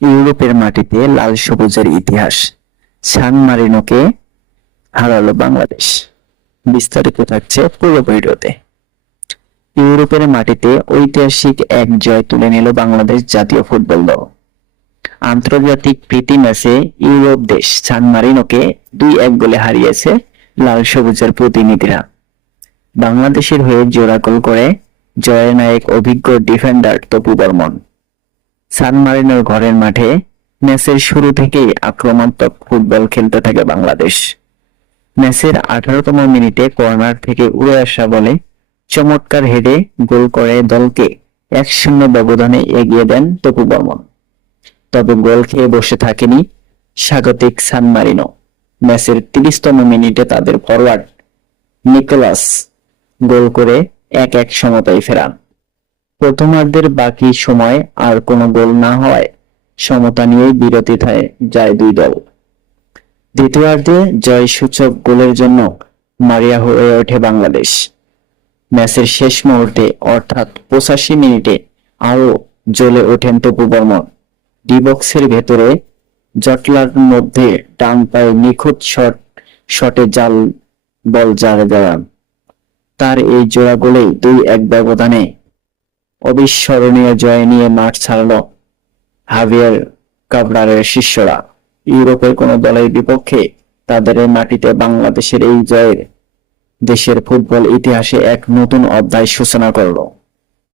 ইউরোপের মাটিতে লাল সবুজের ইতিহাস, সান মারিনোকে হারালো বাংলাদেশ। বিস্তারিত থাকছে পুরো ভিডিওতে। ইউরোপের মাটিতে ঐতিহাসিক এক জয় তুলে নিল বাংলাদেশ জাতীয় ফুটবল দল। আন্তর্জাতিক প্রীতি ম্যাচে ইউরোপ দেশ সান মারিনোকে 2-1 গোলে হারিয়েছে লাল সবুজের প্রতিনিধিরা। বাংলাদেশের হয়ে জোড়া গোল করে জয়ের নায়ক অভিজ্ঞ ডিফেন্ডার তপু বর্মন। সান মারিনোর ঘরের মাঠে ম্যাচের শুরু থেকেই আক্রমণাত্মক ফুটবল খেলতে থাকে বাংলাদেশ। ম্যাচের 18তম মিনিটে কর্নার থেকে উড়ে আসা বলে চমৎকার হেডে গোল করে দলকে 1-0 ব্যবধানে এগিয়ে দেন তপু বর্মন। তবে গোল খেয়ে বসে থাকেনি স্বাগতিক সান মারিনো। ম্যাচের 30তম মিনিটে তাদের ফরওয়ার্ড নিকোলাস গোল করে 1-1 সমতায় ফেরান। প্রথমার্ধের বাকি সময় আর কোনো গোল না হওয়ায় সমতা নিয়েই বিরতি যায় দুই দল। দ্বিতীয়ার্ধে জয়সূচক গোলের জন্য মারিয়া হয়ে ওঠে বাংলাদেশ। ম্যাচের শেষ মুহূর্তে অর্থাৎ 85 মিনিটে আরো জ্বলে ওঠেন তপু বর্মন। ডি বক্সের ভেতরে জটলার মধ্যে ডান পায়ে নিখুঁত শটে জাল বল জাগান। তার এই জোড়া গোলেই 2-1 ব্যবধানে অবিস্মরণীয় জয় নিয়ে মাঠ ছাড়ল হাভিয়ার কাভ্রারের শিষ্যরা। ইউরোপের কোন দলের বিপক্ষে তাদের মাটিতে বাংলাদেশের এই জয়ের দেশের ফুটবল ইতিহাসে এক নতুন অধ্যায় সূচনা করলো।